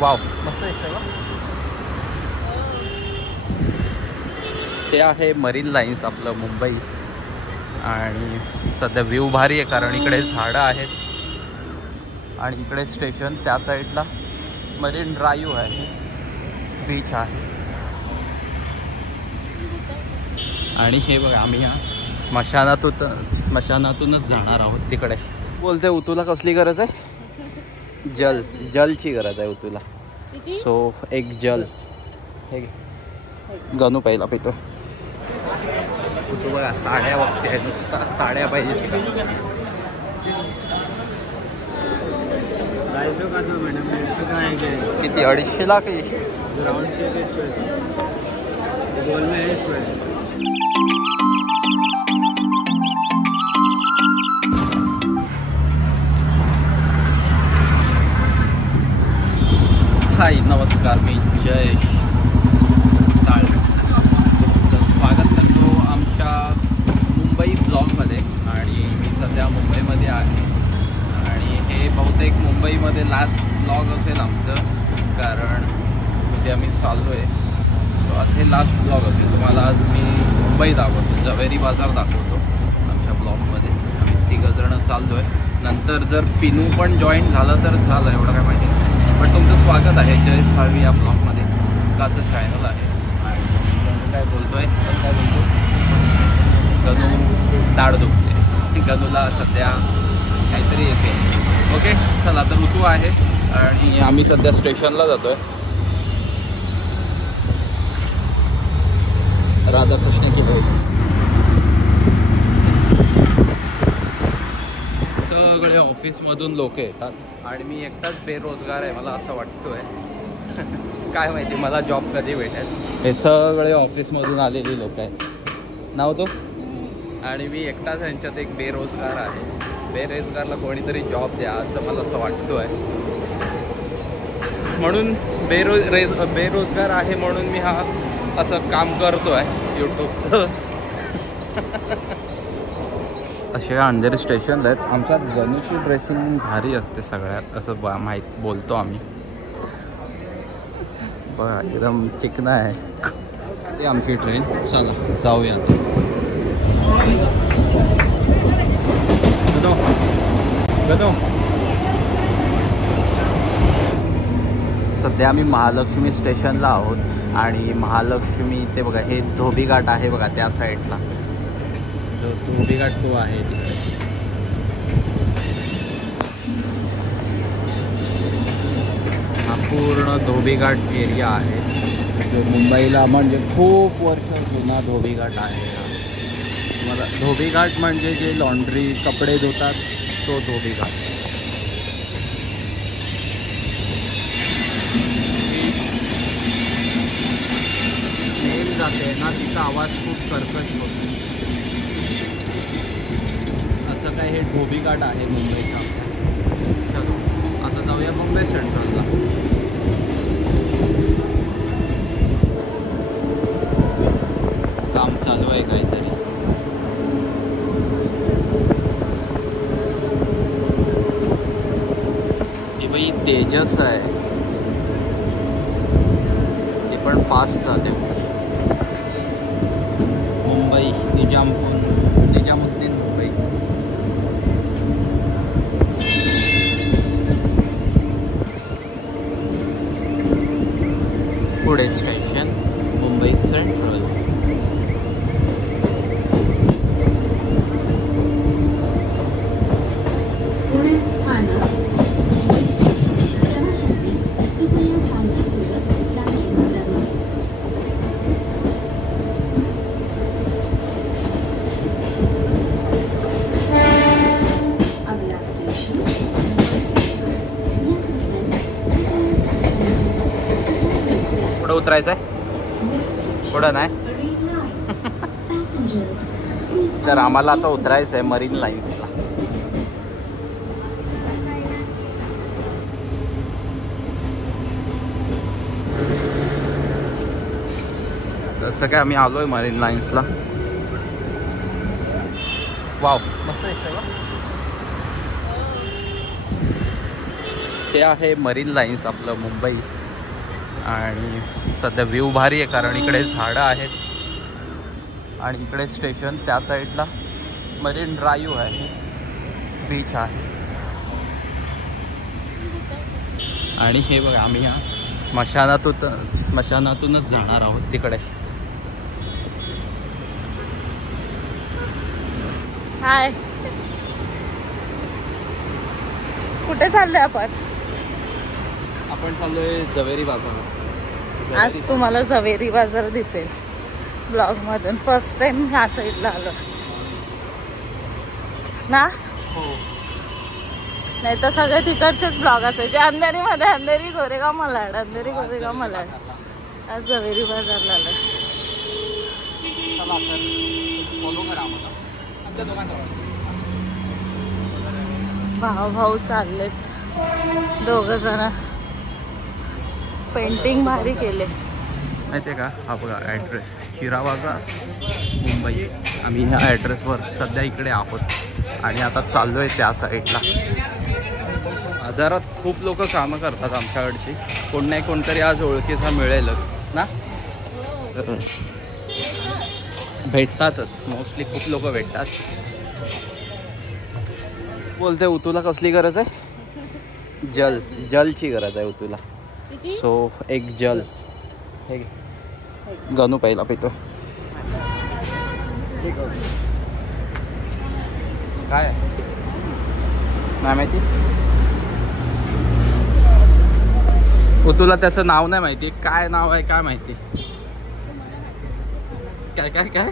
Wow मस्त दिसतंय का? ते आहे मरीन लाईन्स आपलं मुंबई. आणि सध्या व्ह्यू भारी आहे कारण इकडे झाडं आहेत आणि इकडे स्टेशन, त्या साईडला मरीन ड्राईव्ह आहे, बीच आहे. आणि हे बघा आम्ही ह्या स्मशानातूनच जाणार आहोत तिकडे. बोलते उतूला कसली गरज आहे? जलची गरज आहे उतूला. सो एक जल हे गणू पहिला पितो. उतू बघा साड्या बघते आहे, नुसता साड्या पाहिजे तिला. किती 250 लाख आहे? हाय नमस्कार, मी जयेश साळवे. स्वागत करतो आमच्या मुंबई ब्लॉगमध्ये. आणि मी सध्या मुंबईमध्ये आहे आणि हे बहुतेक मुंबईमध्ये लास्ट ब्लॉग असेल आमचं, कारण उद्या मी चाललो आहे. सो आज हे लास्ट ब्लॉग असेल. तुम्हाला आज मी मुंबई दाखवतो, जवेरी बाजार दाखवतो आमच्या ब्लॉगमध्ये. आम्ही 3 जण चाललो आहे. नंतर जर पिनू पण जॉईन झालं तर झालं, एवढं काय माहिती. पण तुमचं स्वागत आहे जयेश साळवी या ब्लॉगमध्ये. काचं चॅनल आहे. आणि काय बोलतोय काय बोलतो, गणू दाढ दुखते. गणूला सध्या काहीतरी येते. ओके चला, तर ऋतू आहे आणि आम्ही सध्या स्टेशनला जातोय. राधाकृष्ण की भाऊ. सगळे ऑफिसमधून लोक येतात आणि मी एकटाच बेरोजगार आहे, मला असं वाटतोय. काय माहिती मला जॉब कधी भेटेल. हे सगळे ऑफिसमधून आलेली लोक आहेत नाव तो. आणि मी एकटाच यांच्यात एक बेरोजगार आहे. बेरोजगारला कोणीतरी जॉब द्या असं मला असं वाटतोय. म्हणून बेरोजगार आहे म्हणून मी हा असं काम करतोय यूट्यूबचं. असे अंधेरी स्टेशन आहेत. आमच्या गणूची ड्रेसिंग भारी असते सगळ्यात, असं माहीत बोलतो आम्ही. बघा एकदम चिकना आहे. ती आमची ट्रेन. चला जाऊया. सध्या आम्ही महालक्ष्मी स्टेशनला आहोत आणि महालक्ष्मी ते बघा हे धोबी घाट आहे बघा त्या साईडला. जो धोबी घाट तो आहे तिथे. हा पूर्ण धोबी घाट एरिया आहे जो मुंबईला म्हणजे खूप वर्ष जुना धोबी घाट आहे. मला धोबी घाट म्हणजे जे लॉन्ड्री कपडे धुतात तो धोबी घाट. ट्रेन जाते ना तिचा आवाज खूप कर्कश होतो. असं काय हे धोबी घाट आहे मुंबईचा. चलो आता जाऊया मुंबई सेंट्रलला. काम चालू आहे काहीतरी. ही बाई तेजस आहे, ते पण फास्ट जाते. मुंबई निजामुद्दीन मुंबई. पुढे स्टेशन मुंबई सेंट्रल. उतरायचं आहे पुढं नाही. तर आम्हाला आता उतरायचं आहे मरीन लाईन्सला. तसं काय आम्ही आलोय मरीन लाईन्सला. वाव मस्त दिसतंय का? हे आहे मरीन लाईन्स आपलं मुंबई. आणि सध्या व्ह्यू भारी आहे कारण इकडे झाडं आहेत आणि इकडे स्टेशन, त्या साईडला मरीन ड्राईव्ह आहे, बीच आहे. आणि हे बघा आम्ही ह्या स्मशानातूनच जाणार आहोत तिकडे. हाय, कुठे चाललोय आपण? आपण चाललोय झवेरी बाजारात. आज तुम्हाला झवेरी बाजार दिसेल ब्लॉग मधून. फर्स्ट टाइम ह्या साईडला आलो ना. हो, नाही तर सगळे तिकडचेच ब्लॉग असायचे. अंधेरी मध्ये अंधेरी गोरेगाव मलाड, अंधेरी गोरेगाव मलाड. आज झवेरी बाजारला आलो. भाऊ चाललेत दोघ जण. पेंटिंग भारी केले माहिती आहे का? हा बघा ॲड्रेस, हिरा बाजार मुंबई. आम्ही ह्या ॲड्रेसवर सध्या इकडे आहोत आणि आता चाललोय त्या साईडला. बाजारात खूप लोक कामं करतात आमच्याकडची. कोण नाही कोणतरी आज ओळखीचा मिळेलच ना. भेटतातच, मोस्टली खूप लोक भेटतात. बोलते उतूला कसली गरज आहे? जलची गरज आहे उतूला. सो एक जल हे गणू पहिला पितो. काय नाही माहिती उतूला, त्याचं नाव नाही माहिती. काय नाव आहे काय माहिती. काय काय काय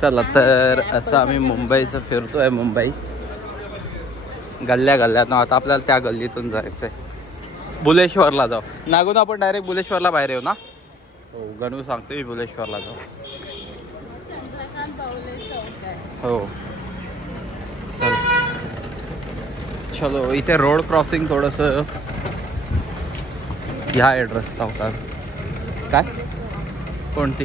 चला तर असं आम्ही मुंबईचं फिरतोय. मुंबई गल्ल्यातून आता आपल्याला त्या गल्लीतून जायचं आहे. बुलेश्वरला जाऊ. नागून आपण डायरेक्ट बुलेश्वरला बाहेर येऊ ना. हो, गणू सांगतो मी बुलेश्वरला जाऊ. हो चल चलो. इथे रोड क्रॉसिंग थोडंसं ह्या ॲड्रेसला होता. काय कोणती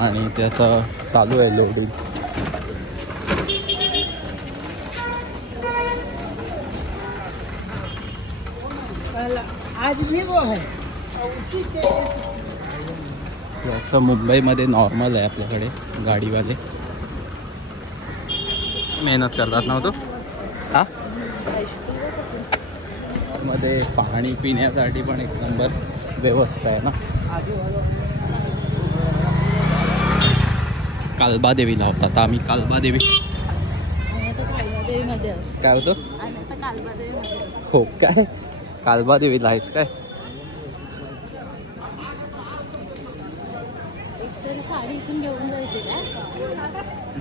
आणि त्याचं चालू आहे लोडिंग. आज भी वो है असं मुंबईमध्ये नॉर्मल आहे आपल्याकडे. गाडीवाले मेहनत करतात ना तो. हा मध्ये पाणी पिण्यासाठी पण एक नंबर व्यवस्था आहे ना. कालबादेवीला होता. आता आम्ही कालबादेवी. काय होतं? हो काय कालबादेवीला आहेस काय?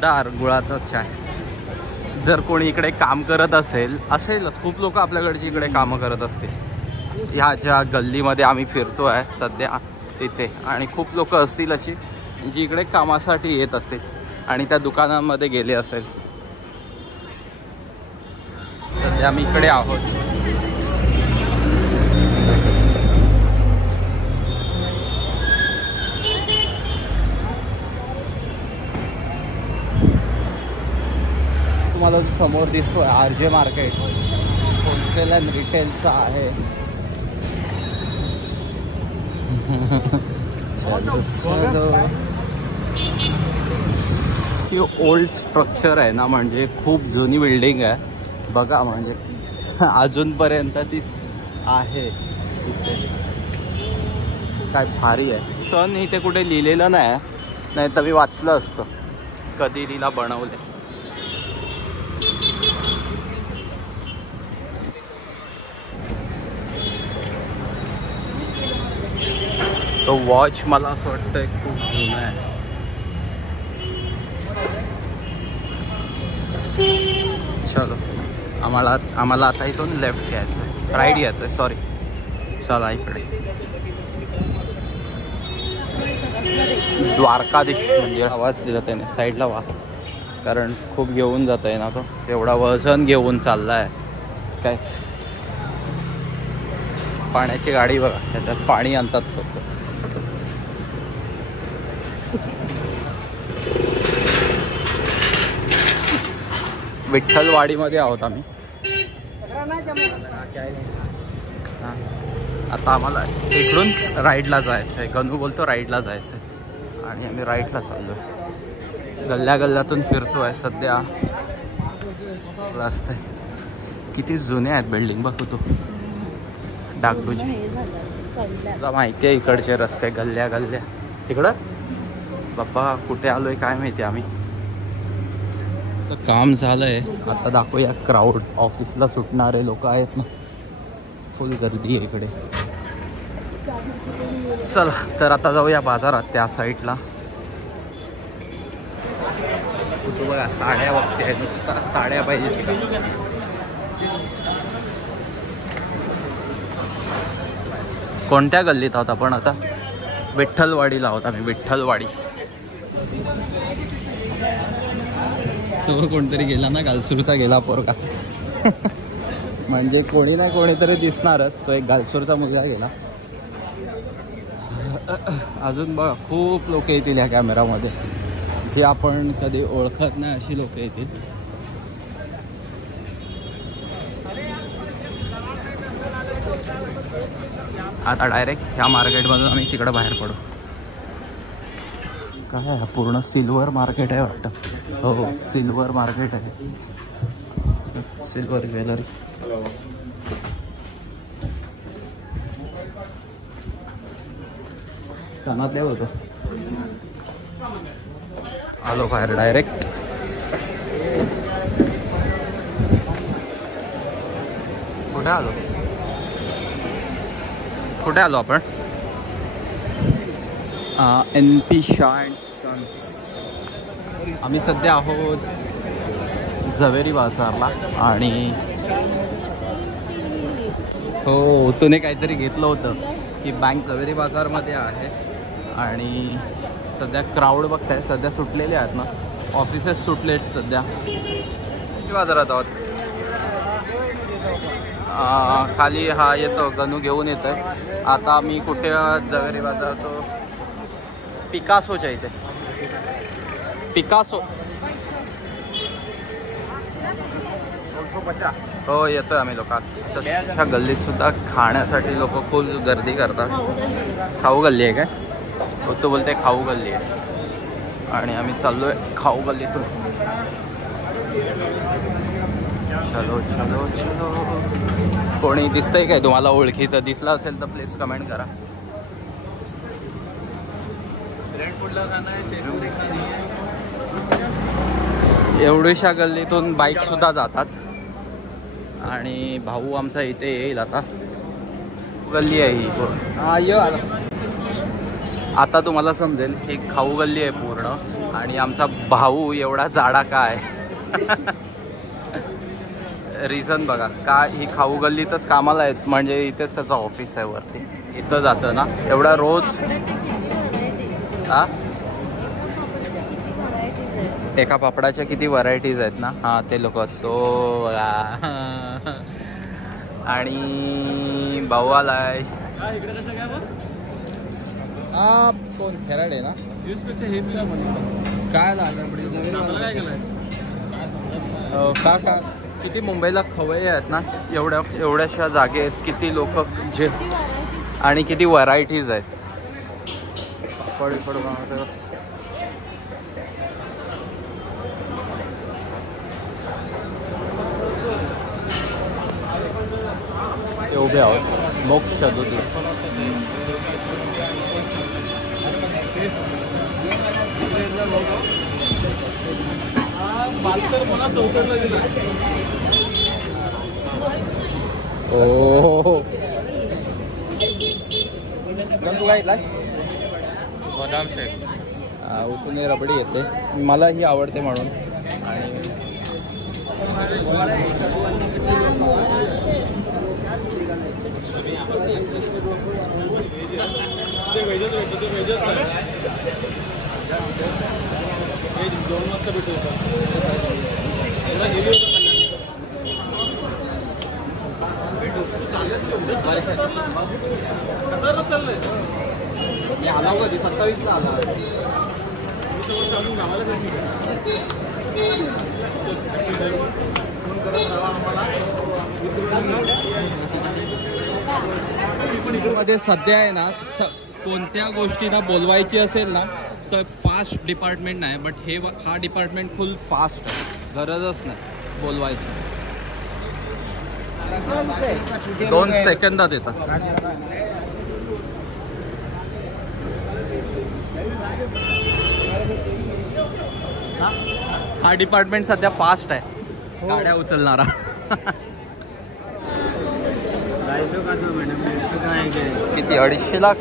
डार गुळाचा चाय. जर कोणी इकडे काम करत असेलच खूप लोक आपल्याकडची इकडे कामं करत असतील. ह्या ज्या गल्लीमध्ये आम्ही फिरतो आहे सध्या तिथे, आणि खूप लोक असतील अशी जी इकडे कामासाठी येत असतील आणि त्या दुकानांमध्ये गेले असेल. सध्या आम्ही इकडे आहोत. तुम्हाला समोर दिसतोय RJ मार्केट, होलसेल अँड रिटेलचा आहे. ही ओल्ड स्ट्रक्चर आहे ना, म्हणजे खूप जुनी बिल्डिंग आहे बघा. म्हणजे अजूनपर्यंत ती आहे इथे. काय भारी आहे. सन इथे कुठे लिहिलेलं नाही तर मी वाचलं असतं कधी तिला बनवले. तो वॉच मला असं वाटतंय खूप जुना आहे. चलो आम्हाला आता इथून लेफ्ट घ्यायचं आहे, राईट घ्यायचं आहे, सॉरी. चला इकडे द्वारकाधीश म्हणजे आवाज दिला त्याने. साईडला वा, कारण खूप घेऊन जात आहे ना तो. एवढा वजन घेऊन चालला आहे काय. पाण्याची गाडी बघा, त्याच्यात पाणी आणतात फक्त. विठ्ठलवाडीमध्ये आहोत आम्ही. आता आम्हाला इकडून राईडला जायचं आहे. गणू बोलतो राईडला जायचं आहे आणि आम्ही राईडला चाललो आहे. गल्ल्या गल्ल्यातून फिरतो आहे सध्या. रस्ते किती जुने आहेत बिल्डिंग बघ तू. डागडुजी तुला माहिती आहे इकडचे रस्ते गल्ल्या गल्ल्या. इकडं बाप्पा कुठे आलोय काय माहिती. आम्ही काम झालंय आता दाखवूया. क्राऊड ऑफिसला सुटणारे लोक आहेत ना, फुल गर्दी आहे इकडे. चला तर आता जाऊया बाजारात त्या साईडला. तू बघा साड्या बघते नुसता साड्या पाहिजे का. कोणत्या गल्लीत आहोत आपण आता. विठ्ठलवाडीला आहोत आम्ही. विठ्ठलवाडी. तो कोणतरी गेला ना गालसूरचा गेला पोरगा. म्हणजे कोणी ना कोणीतरी दिसणारच. तो एक गालसूरचा मुलगा गेला. अजून बघा खूप लोक येतील या कॅमेरामध्ये जे आपण कधी ओळखत नाही अशी लोक येतील. आता डायरेक्ट ह्या मार्केटमधून आम्ही तिकडे बाहेर पडू. काय आहे पूर्ण सिल्वर मार्केट आहे वाटतं. हो सिल्वर मार्केट आहे. Silver jewellery. कानातले होतं. आलो बाहेर डायरेक्ट. कुठे आलो कुठे आलो आपण. NP Shah and sons. आम्ही सध्या आहोत झवेरी बाजारला. आणि हो तुने काहीतरी घेतलं होतं. ही बँक झवेरी बाजारमध्ये आहे आणि सध्या क्राऊड बघताय. सध्या सुटलेले आहेत ना ऑफिसेस सुटले आहेत सध्या. बाजारात आहोत. खाली हा येतो गणू घेऊन येतो आहे. आता मी कुठे झवेरी बाजार तो पिकासोच्या इथे. पिकासो हो येतोय आम्ही लोक. ह्या गल्लीत सुद्धा खाण्यासाठी लोक खूप गर्दी करतात. खाऊ गल्ली आहे काय. तो बोलते खाऊ गल्ली आहे आणि आम्ही चाललोय खाऊ गल्लीतून. चलो चलो चलो. कोणी दिसतंय काय तुम्हाला ओळखीचं. दिसलं असेल तर प्लीज कमेंट करा. एवढ्याशा गल्लीतून बाईक सुद्धा जातात आणि भाऊ आमचा इथे येईल. आता गल्ली आहे ही. आता तुम्हाला समजेल ही खाऊ गल्ली आहे पूर्ण. आणि आमचा भाऊ एवढा जाडा काय. रिझन बघा का. ही खाऊ गल्लीतच कामाला आहेत म्हणजे इथेच त्याचं ऑफिस आहे वरती. इथं जातं ना एवढा रोज. एका पापडाच्या किती व्हरायटीज आहेत ना. हां ते लोक तो. आणि भाऊ आलाय. हा कोण खेराड आहे ना. काय का का किती मुंबईला खवय्ये आहेत ना. एवढ्याशा जागेत किती लोक जे आणि किती व्हरायटीज आहेत. ते उभे आहोत मोक्ष दूध. ओ तू काय घेतलास. बदाम शेक. उतून रबडी येते. मला ही आवडते म्हणून. आणि आला कधी 27ला आला. मध्ये सध्या आहे ना कोणत्या गोष्टीला बोलवायची असेल ना तर फास्ट डिपार्टमेंट नाही, बट हा डिपार्टमेंट फुल फास्ट आहे, गरजच नाही बोलवायचं. 2 सेकंदात येतात. हा डिपार्टमेंट सध्या फास्ट आहे, गाड्या उचलणारा. किती 250 लाख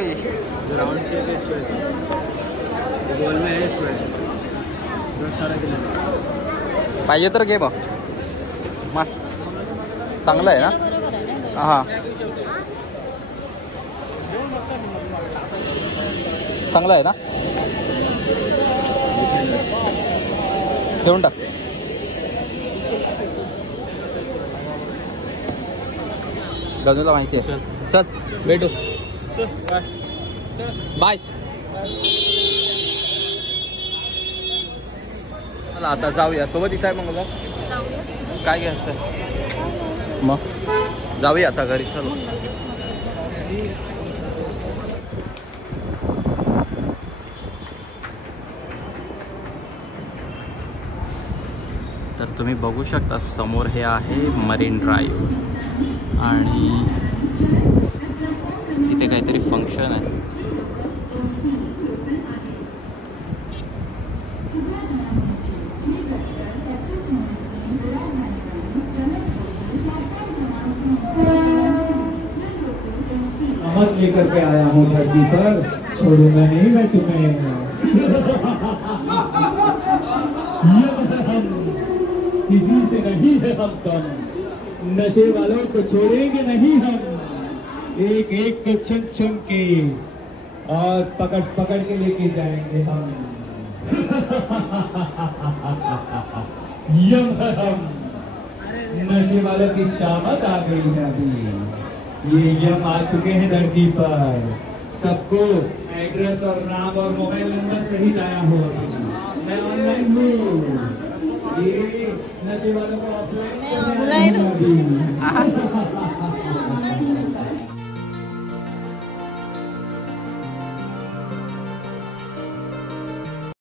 पाहिजे तर घे मग. चांगलं आहे ना. हां चांगलं आहे ना. ठेवून टाक. गजूला माहिती आहे. चल भेटू. बाय. चला आता जाऊया. सोबत इथं आहे मग मला काय घ्यायचं मग जाऊया आता घरी. चलो. तर तुम्ही बघू शकता समोर हे आहे मरीन ड्राईव्ह आणि इथे काहीतरी फंक्शन आहे. मत लेकर के आया हूँ धरती पर, छोड़ूंगा नहीं मैं तुम्हें. किसी से नहीं है हम कम, नशे वालों को छोड़ेंगे नहीं हम. एक एक को चुन चुन के और पकड़ पकड़ के लेके जाएंगे हम. यम है हम, नशे वालों की शामत आ गई है अभी. ये यम आ चुके हैं धरती पर. सबको एड्रेस और नाम और मोबाइल नंबर सहित आया हूँ. मैं ऑनलाइन हूँ. ये नशे वालों को ऑफलाइन.